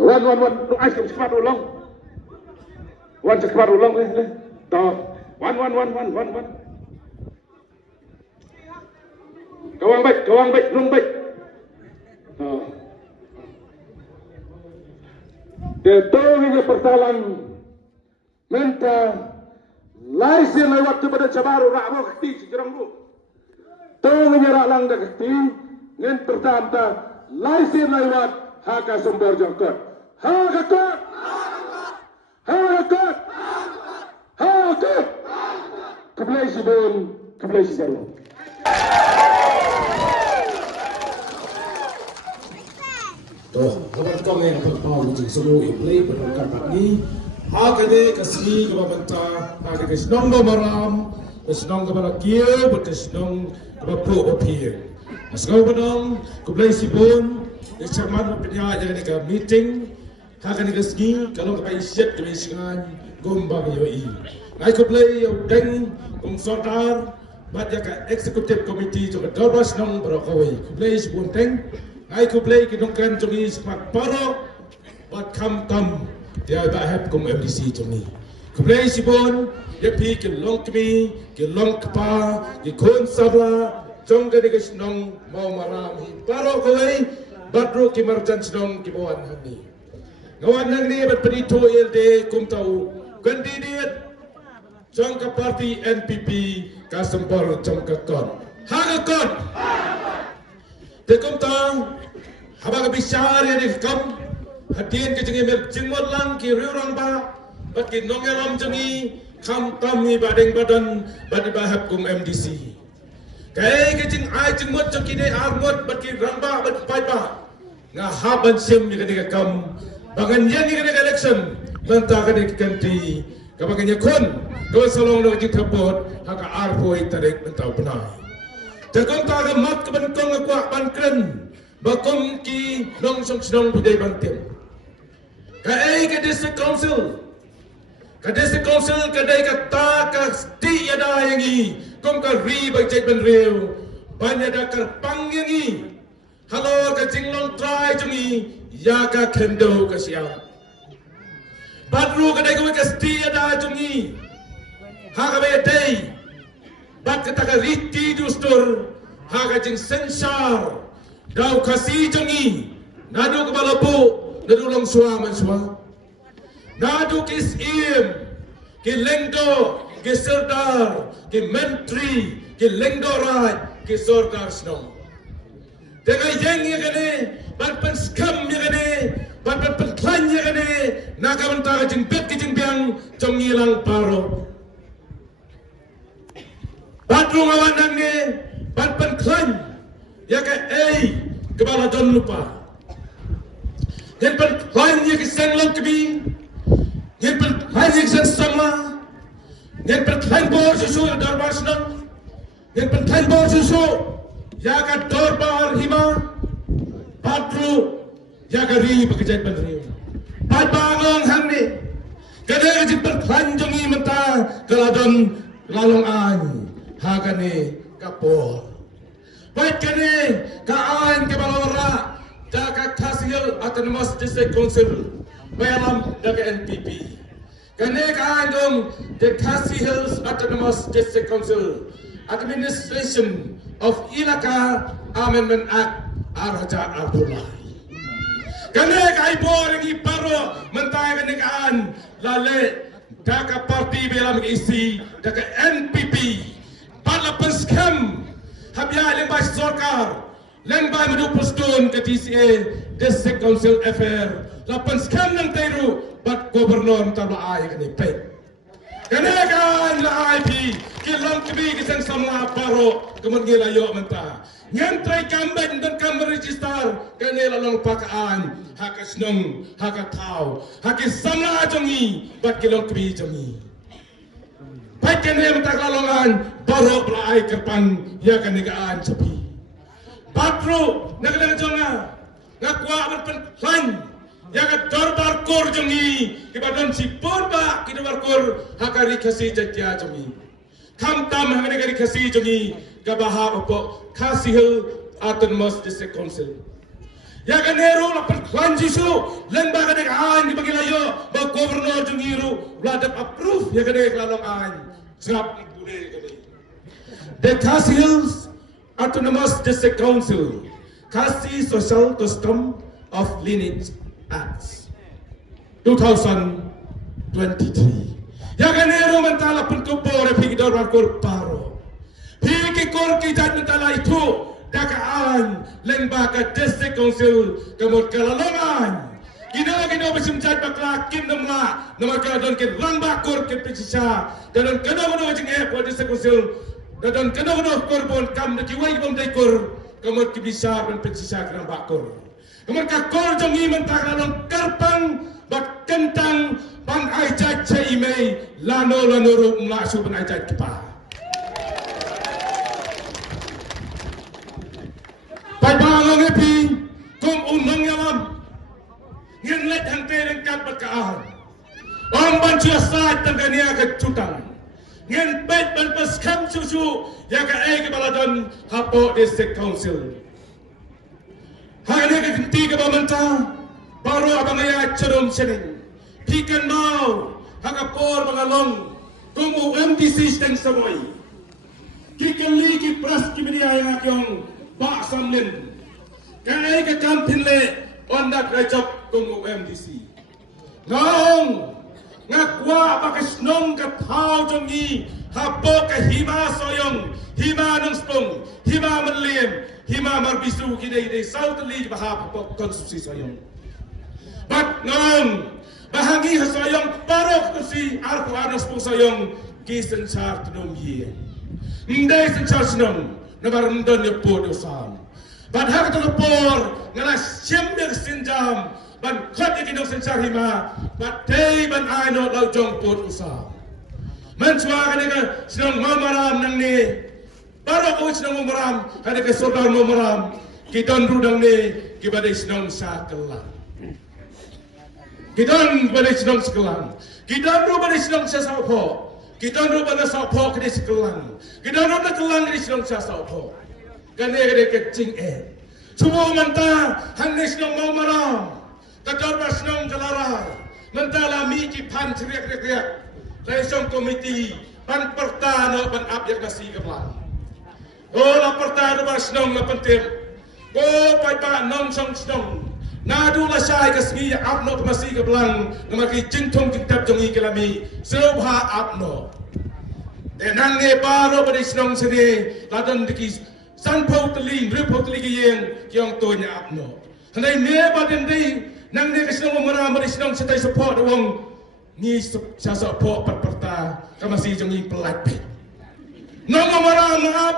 Wan. Ai cepat ulang. Wan cepat ulang Toh. Wan. Kawang baik, rung baik. Dia pertalan minta laisin lewat kepada cabaru rakmo keti sejarang bu. Tahu menyerak lang dah keti ngen pertama laisin lewat haka sumber jangkut. Haka Kebelah si bon, kebelah si jalan. Toh, kawan kau yang berpau di seluruh play berangkat pagi. Hakane kasih kebabanta, hakane kesenong maram, kesenong kebalakia, berkesenong kebapu opir. Asal bedong, kebelah si bon, cermat penyaja ni ke meeting. Hakane kasih kalau kepai siap kemisingan gombang yoi. Nai kebelah deng kumsodar, baca ke eksekutif komiti juga dorbas nong berakawai. Kebelah si bon teng. Nai kebelah kidongkan jongi semak parok, bat kam tam. Dia bahap kum MDC jongi. Kebelah si bon, dia pi ke long kemi, ke long kepa, ke kon sabla, jong ke dekas nong mau maram hi parok kawai, batro ki marjan senong ki bawan hani. Ngawan nang ni bat penito LD kum tahu, kandidat jong ke parti NPP ka sempol jong ke kon. Hagakon. Tekum tahu, habang bisyar ya ni kam. Hadian ke jengi mer jengmot lang ki riurang ba bat ki nongelam jengi kham tami badeng badan badi bahap kum MDC kai ke jeng ai jengmot jeki ne armot bat ki ramba bat pai ba nga haban sim ni ke kam bangan yen ni ke election manta ke kanti ka bangan yakun ko salong no jik thapot haka arpoi tarek mentau penai jagon ta ga mat ke ban kong kwa ban kren bakom ki nong song snong budai bantim Kadai ke district council, kadai ke taka sti ada yang ini, kom ke riba cek ben riu, banyak dah kerpang yang ini, halo ke jinglong try jungi, ya ke kendo ke siang, badru kadai ke sti ada jungi, haka bedai, bad ke taka riti dustur, haka jing sensar, dau kasih jungi, nadu ke balapu. Nadu long suaman sua, nadu kis im, ki lengdo, ki serdar, ki menteri, ki lengdo raj, ki sordar snow. Tengah yang ye kene, ban pen skam ye kene, ban pen klan ye kene, naga mentara jeng bet ki jeng biang, jong ngilang paro. Badru ngawanang ne, ban pen klan, ya ke kepala don lupa. Yang penting yang kisah lengkapi, yang penting yang kisah sama, yang penting bor susu darbar senang, yang penting bor susu, jaga darbar hima, patru, jaga ri bekerja menteri. Patbangang hamni, kadang jik penting jongi mentah keladon lalong an, hagane kapor. Baik kene kaan kebalawara. Jaga Hasil Autonomous District Council Bayalam Jaga NPP Kene kaandong the Khasi Hills Autonomous District Council Administration of Ilaka Amendment Act Arhaja Abdullah Kene kai boring paro mentay kene kaan lale Jaga Parti Bayalam isi Jaga NPP Palapan scam Habya lembas Sorkar Lembah menupus tun ke TCA District Council Affair lapan skam ng Tairu bat gobernur tabla ay kanipay kanagan la IP kilang kibi kisang sama paro kemen yo menta ngan try kamben dan kam register kanela lang pakaan hakas nong hakataw hakis sama jongi bat kilang kibi jongi pat kanela menta lalongan paro bla ay kerpan ya kanigaan sapi Patro, nagdang jonga, ngakwa berpenlan, yaga dorbar kor jongi, kibadon si porba, kidorbar kor hakari kasi jatya jongi, kam tam hangane kari kasi jongi, kabaha po Kasihil Autonomous District Council. Ya kan hero la perklanji su lemba kan ang di bagilayo ba gubernur jungiru ladap approve ya kan lalong ang srap bude kan. The Kasihil Autonomous District Council Kasi Social Custom of Lineage Acts 2023. Ya kan hero mentala pun kubore pigidor rakor paro. Pigi kor kijat mentala itu dakaan lembaga district council kemud kalalongan gino besimjat baklakin namla nama kadon ke rambakur ke picisa dan keno jeng po district council dan keno korbon kam de kiwai bom dekor kemud kibisa ben picisa rambakur kemud ka kor jongi mentak lalong karpang bak kentang bang aijat ceimei lano ru mlasu ben aijat kepa. Pagbangang epi, kung unang yalam, ngin let hante ng kapagkaan. Ang bansiya sa Tanzania kacutang. Ngin bet ban paskam susu, yaga ay kabaladon hapo district council. Hanya keganti kabamanta, baru abang ayat cerum sening. Pikan mau, hakapor mangalong, kung UMDC steng samoy. Kikali ki pras ki media yang akyong Pak Samlin, kaya ke kampin le ondak rajab kung UMDC. Nong ngakwa bakas nong katau jongi hapo ke hima soyong hima nong spong hima menlim hima marbisu kidai dei south li bahap hapo konsumsi soyong. Bat nong bahangi soyong parok kusi arku anos spong soyong kisen chart nong ye. Ndai sen chart nong nabaram don ya podo sam ban hak to por ngala sember sinjam ban khat ikinong sensar hima bat dei ban aino lau jong pod usam man chwa ka sinong mamaram nang ni baro ko sinong mamaram kada ka sodar mamaram kiton rudang ni kibadai sinong sakelang kiton badai sinong sakelang kiton ru badai sinong sasapo kita nak benda sapok di sekelang. Kita nak kelang di selong sapok. Kerana dia kecing Semua mentah hanya selong mau maram. Kadar selong kelara. Mentah lami kipan ceria-ceria. Saya som komiti pan pertana pan abjad masih kebelang. Oh la pertana ban selong la penting. Oh pai pa nong song selong. Nadu la sai kasmi abno masih kebelang ngamaki jintong kitab jongi kelami sebha abno denang ne baro pada senong sini ladan diki sanpau teli repau teli yang tonya abno handai ne baden dei nang ne kesenong mara pada senong setai support wong ni sasa po perta kamasi jongi pelat pe nong mara maaf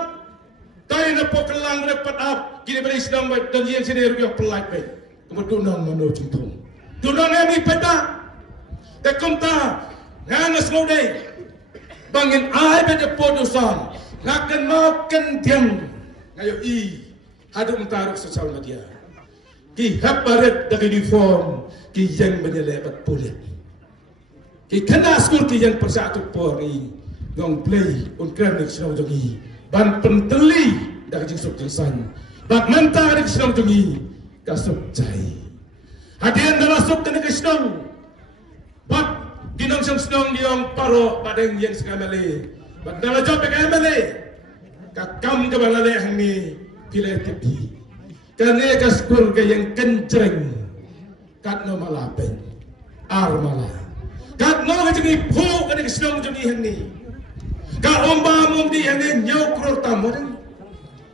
tai na pokelang dapat up kini pada senong dan yen sini rupiah pelat pe Kemudian mano cintung. Tunang kami peta. Tekumta nganas ngode. Bangin ai beda podosan. Ngakan makan tiang. Ngayo i hadu mentaruk sosial media. Ki habaret dari uniform ki yang menyelebat polit. Ki kena skul ki yang persatu pori ngong play un kernik sinong jongi. Ban penteli dari jingsuk jingsan. Ban mentar dari sinong jongi. Kasuk cai. Hadian dalam sub tenaga senang. Bat ginong sang senang diong paro badeng yang sekamale. Bat dalam job sekamale. Kakam kebalale hangi pilih tepi. Karena kaskur ke yang kenceng. Kat no malapen. Armala. Kat no kecengi pu kena senang juni hangi. Kat omba mumdi hangi nyau krotam.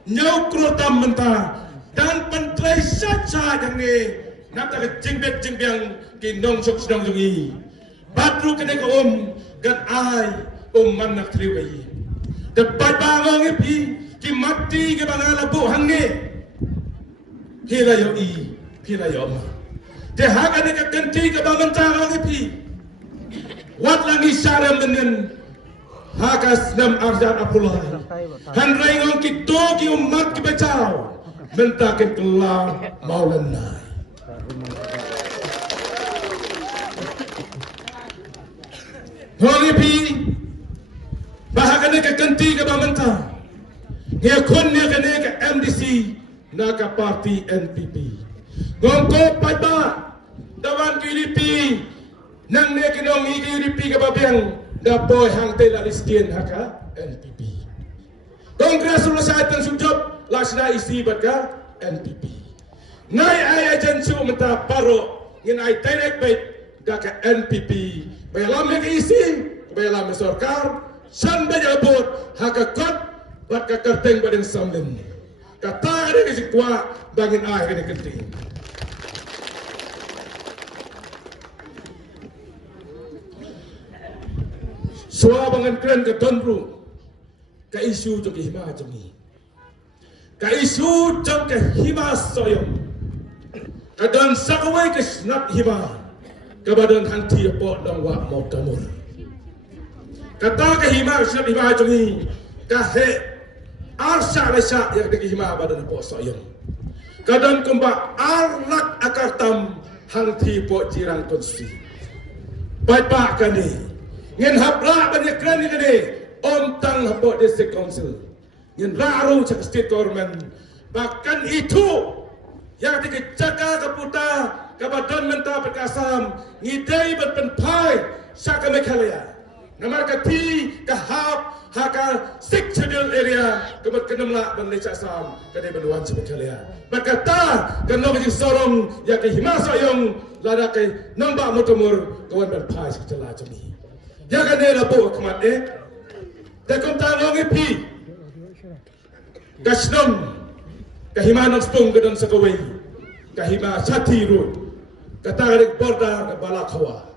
Nyau krotam mentah. Dan pentrai saja yang ni nak tak jengbet jengbiang kinong sok sedang jungi. Batru kena ke gan ai man nak triwai. Debat bangang ipi ki mati ke bangang labu hangi. Hila yo i, hila yo ma. Dehak ada ke ganti ke bangang tangang ipi. Wat lagi syara menen hakas nam arjat apullah. Handrai ngong ki to ki umat ki bacau. Mentakin kelah maulana. Hongi pi bahagian ke ganti ke bamenta. Ngia kon nia kene ke MDC na ka parti NPP. Ngongko pada dawan UDP nang ne kinong UDP ka babiang da boy hang te la listien haka NPP. Kongres selesai tang sujud lasna isi baka NPP. Nai ai agensi umta paro ngin ai direct bait da ka NPP. Bayalam ke isi, bayalam sarkar, san bajabot haka kot bat ka kerteng badeng samlin. Kata ada di kuat bangin ai kene kerteng. Suara bangan keren ke tonru ka isu jong ke hima jong ni. Ka isu jong ke hima soyong. Ka dan sakawai ke snap hima. Ka badan hanti po dong wa mau tamur. Kata ke hima snap hima jong ni. Ka he arsa resa yang ke hima badan po soyong. Ka dan kumba arlak akar tam hanti po jiran konsti. Baik kani. Ngin hapla banyak keren ini ontang hapok district council ngin raru cak state government bahkan itu yang dikejaga keputa kabadan mentah perkasam ngidai berpenpai saka mekhalaya namar kati kahap haka sik schedule area kemat kenemla ban lecak sam kadai banduan sebekhalaya berkata kenong di sorong ya ke himasa yang lada ke nambak mutumur kawan berpai sekecela jemi. Jangan dia lapor kemat Tekum tanong ipi. Kasnom. Kahima ng spong gadon sa kaway. Kahima sati road. Katarik borda ke balakawa.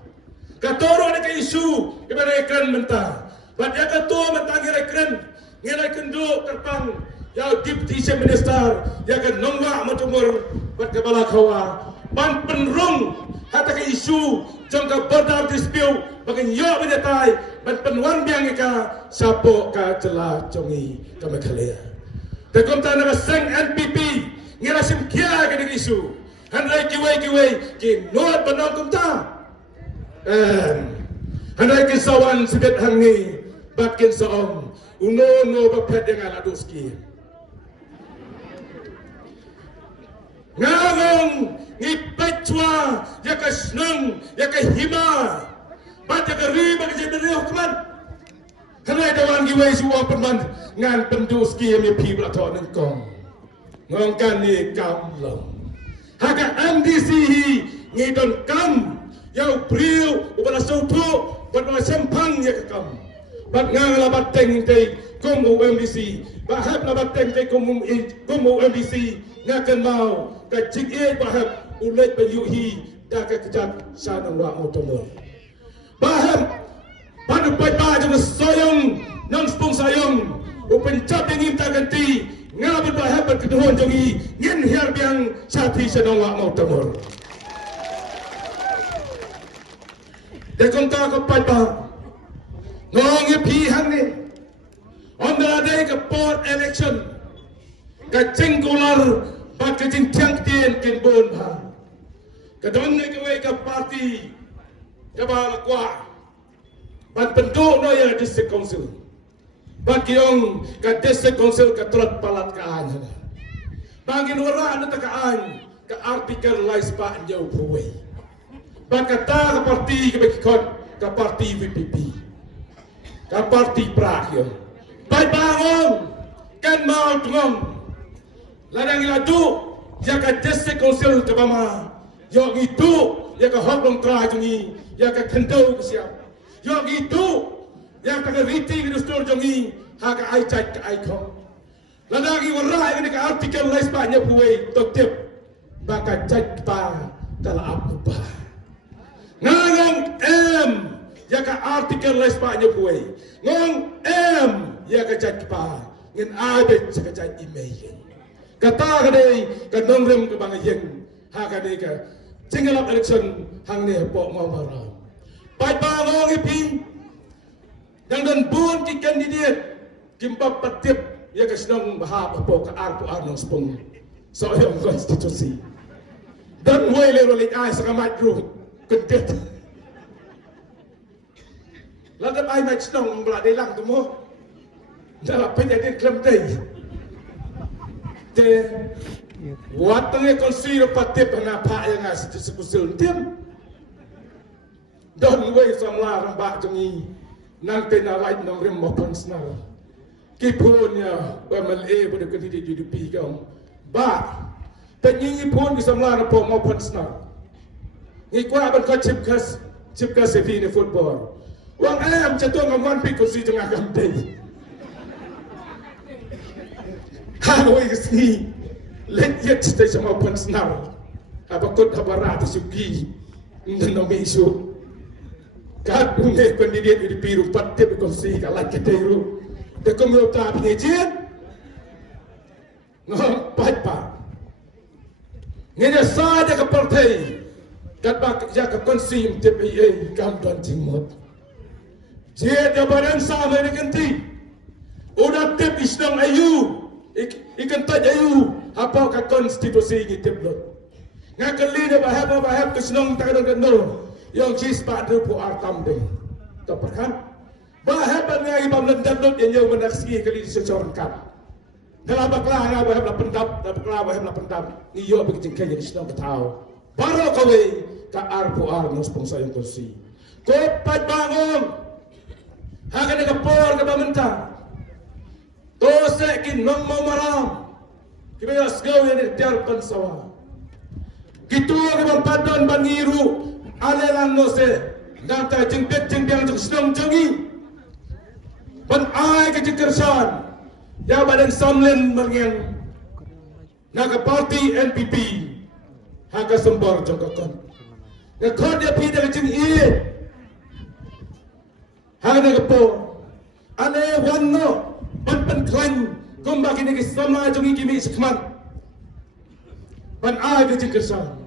Katoro ni ka isu. Iba ekran mentah. Ba't ya kato mentang ekran. Ngiray kendo karpang. Ya deputy minister. Ya kan nongwa matumur. Ba't ke balakawa. Ban penrong. Hata ke isu. Jom ka borda dispute. Bagan yo menyatai ban penwan biang ka sapo ka celah jongi ka mekhalaya. Tekom tanah seng NPP ngirasim kia ka ding isu. Handai kiwai ki nuat banong kumta. Handai kisawan sibet hangi bakin soom uno bapet yang ala doski. Ngangong ngipetwa ya ka snung ya ka hima. Baca keri bagi jadi hukuman. Kenai dawan giwai suwa perman ngan pendus ki mi pi belato nengkong. Ngongkan ni kamlong. Haka MDC hi ngidon kam yau priu ubala sautu bat ma sempang ya kam. Bat ngang la bateng tei kum MDC. Bahab la bateng tei kum MDC ngakan mau ka jing e bahab ulet penyuhi da ka kejat sanang wa motomor. Baham pada pai juga soyong nang spung sayong upencap yang imta ganti ngabut baham berkeduhan jongi ngin hiar biang sati senong wak mau temur dekong ta ko pai pa ngong pi hang ni on the day ke port election ka cingkular pat ke jingtiang tien kin bon ba kadon ne ke ka party Jabal kuah, ban penduk no ya district council, ban kiong ka district council ka terat palat kaan hana, bangin wara anu takaan ka artikel lais pa njau puway, ban kata ka parti kebekikon ka parti VPP, ka parti prakyong, bai bangong kan mau tungong, ladang iladu ya ka district council ka bama, yang itu ya ka hoklong trajungi. Ya ka kendo siap. Yang itu yang tak riti ke dustur jongi haka ai chat ka ai kong. Ladagi warai ini ka artikel lais pa nya puai totip baka chat pa kala apu pa. Ngong ya ka artikel lais pa nya puai. Ngong ya ka chat pa ngin abe sa ka chat email. Kata ka dei ka nongrem ka bangayeng haka dei ka single election hang ne po mau marau. Pai ba ngong ipi dan bun ki candidate kimpa patip ya ka senang bahap po ka arpo anong spong so yung konstitusi. Dan way le rolik ay sa kamat group kuntit. Ladap ay match nong bla de lang tumo. Dapat jadi klem day. te watang konsi patip na pa yang as diskusil tim don way samla ramba jongi nang tena light nang rem mopan snar kipunya MLA pada kediri UDP kau ba tanyi pun samla na po mopan snar ni kwa ban ka chip kas sefi ni football wang am chatung ngamwan pi konsi jeng agam dei Hanoi kesini, lihat kita sama pensnar, apa kot habarat sugi, dengan isu, kat bunyi pendidikan di biru patip konsi kalah kita itu, dekom yo tak pengajian, ngompat pa, ngene saja ke partai, kat bak ya ke konsi MTPA kampan timot, dia badan sama dengan ti, udah tip Islam ayu. Ikan tak jauh apa ke konstitusi kita belum. Ngakali dia bahab kesenang tak ada kenal. Yang cis pada pu artam deh. Tak perkan. Bahab ni ibam lendat dot yang jauh menaksi kali disecorkan. Kalau baklah bahab la pendap, bahab la pendap. Iyo begitu kaya kesenang ketahu. Baru kawe ke arpu nos pengsa yang kursi. Kopat bangun. Hakan dia kapor ke pemerintah. Tosek kin nong mau maram, kita segau yang ditiarkan sawah. Gitu orang padan bangiru, alelang nose, nata jengpet jengpiang jeng senang jengi. Pan ai kejekersan, ya badan samlen mengen, naga parti NPP, haka sembor jengkakan. Ngakot dia pi dari jeng iye, haka naga po, ale wanno. Pan klan kumba kini sama jongi kimi sekman pan ai ke jengkesan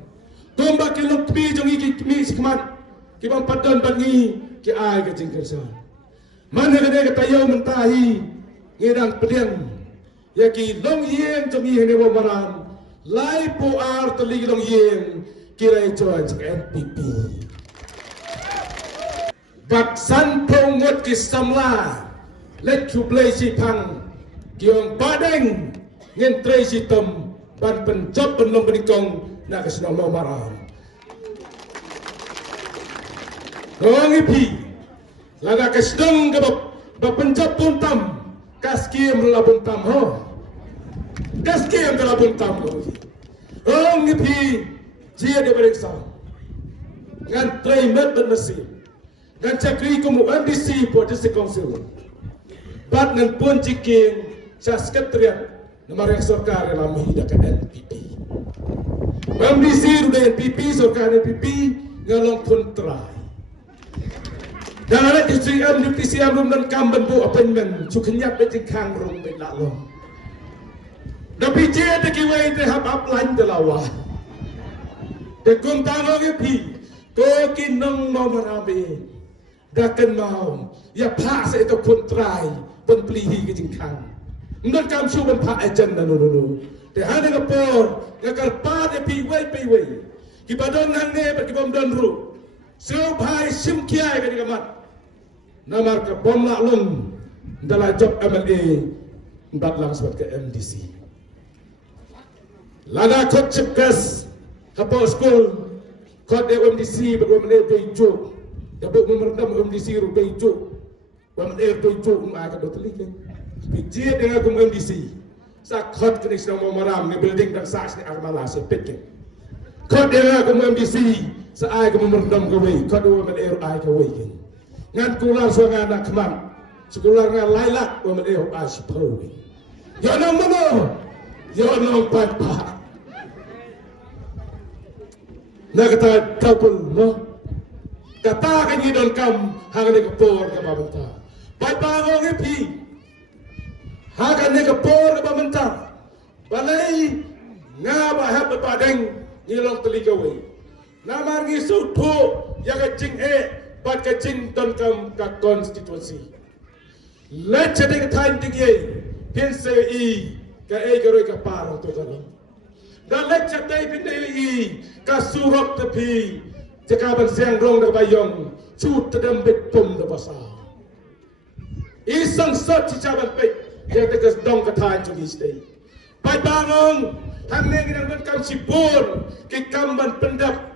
kumba kini lokpi jongi kimi sekman kibang padan bangi ki ai ke jengkesan mana kene katayo mentahi ngirang pediang yaki long yeng jongi hene wo maram lai po ar teli long yeng kirai choy NPP baksan pongot ki samla let to play si pang kiong padeng ngin tray si tom ban pencop penong benikong na kesenang mau maram ngong ipi laga kesenang ke bap pencop puntam kaskiem la puntam ho kaskiem la puntam ho ngong ipi jia de beriksa ngan tray met ben mesin ngan cakri kumu MDC po district council bat ngan pun ciking sa sekretariat nomor yang sorkar dalam hidup NPP. MDC ruda NPP sorkar NPP ngalong pun try. Dan ada istri MDC amrum dan kamben bu appointment sukenyap becing kang rum be laklong. Tapi je de kiwai de hab upline de lawa. De kum tanong epi ko kinong mau marami. Dakan mau ya pas itu pun try. Pun pelihi ke jengkang. Nggak kam su pun pak ejen na nunu. Te hane kapor ngakar pa de piwai. Kibadon nang ne berkibam don ru. So bhai sim kiai ke dikamat. Namar ke bom laklung dalam job MLA empat langsung ke MDC. Laga kot cipkas kapor school kot MDC berwamne bejo. Dapat memerdam MDC ru bejo. Waman tu mak ada terlihat. Bijak dengan kum MDC. Sakot kini sedang mau maram ni building dan saks ni armala sepetke. Kot dengan kum MDC saai kum memerdam kawai. Kot waman ai kawai. Ngan kular suang anak keman. Sekular ngan lailak waman ai sepau. Yo nong mana? Yo nong papa. Nak kata kau pun no. Katakan ni don kam hangat kepor ke babenta. Baik bangun epi, hakan ni kepor ke pemerintah, balai ngaba hab berpadeng ngilong teligawai. Namar ngisu tu yang kecing bat kecing don kam ka konstitusi. Let jadi ketain tinggi, pinse ka garoi ka parang tu kalau. Dan let jadi pinse ka surok tepi, jekaban siang rong dak bayong, cut tedam betum dak pasal. Isang sat si caban pek yang tegas dong katahan tu istay. Pai bangong hang ne ginang ban kam sipun ki kam ban pendap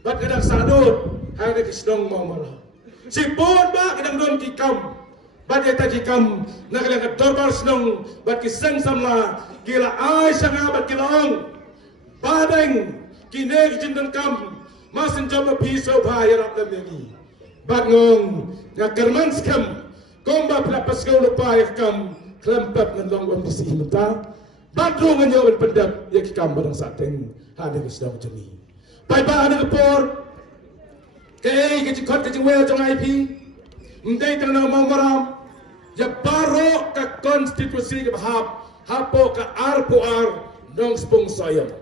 bat gedang sadut hang ne kisdong mau mara sipun ba ginang don ki kam bat eta ki kam nagalang ka dorbar snong bat ki sang samla gila ai sanga bat kilong badeng ki ne jindang kam masin jama piso bhai rap lam ni bat ngong ya kerman skam komba pelapas kau lupa kam kelempap ngendong bam disi mata badro nganyo pendap ya ki kam barang sateng hade ki sedang jemi pai ba ane kepor ke ke cikot ke wel jong IP ndai tang mau maram ya baro ka konstitusi ke bahap hapo ka ar dong spung sayam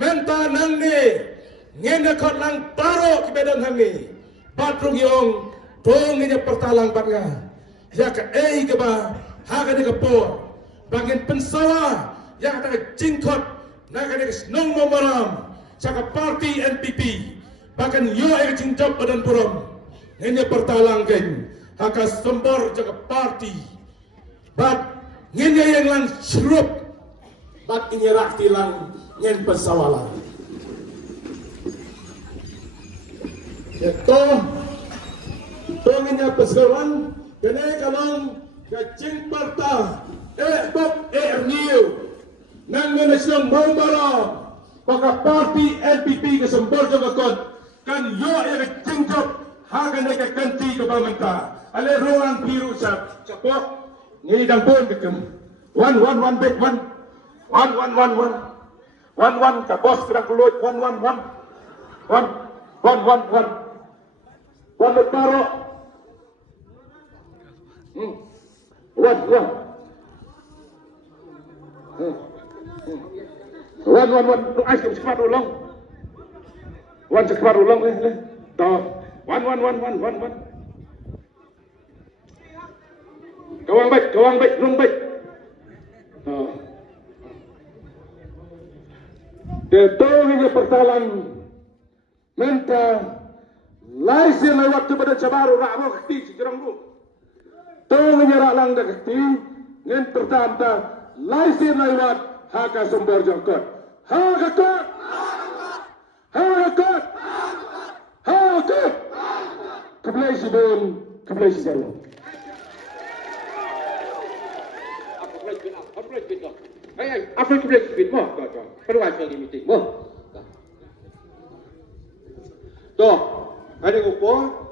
menta nang ne ngenda kot lang baro ki bedon hangi badro yong tong nya pertalang batnga ya ka ke ba ha ka ne kepor bangin pensawa yang kata jingkot nak ada senong memeram saka parti NPP bahkan yo yang jingkot badan puram ini pertalang kan haka sembor jaga parti bat ini yang lang syrup bat ini rakti lang ngen pesawalan itu pengennya pesawalan kena kalong kacing parta Bob New nang nasyong Maumara pagka party NPP ke sembor juga kon kan yo ay tingkap hagan ay kakanti ka pamanta ale ruang biru sa po ngini dang pon kekem 1 bet 1 ka boss kang kulot 1 bet paro 1 ice cream cepat ulang 1 cepat ulang toh 1 kawang baik rung baik Detong pertalan menta laisin ay waktu pada cabaru ramo kati jerangku tong nyeralang dak kati ngen pertanta laisin ay wat haka sembor jangkot haka keblai sibun keblai sijaru apa keblai sibun mo perluan sekali meeting mo tuh ada ngumpul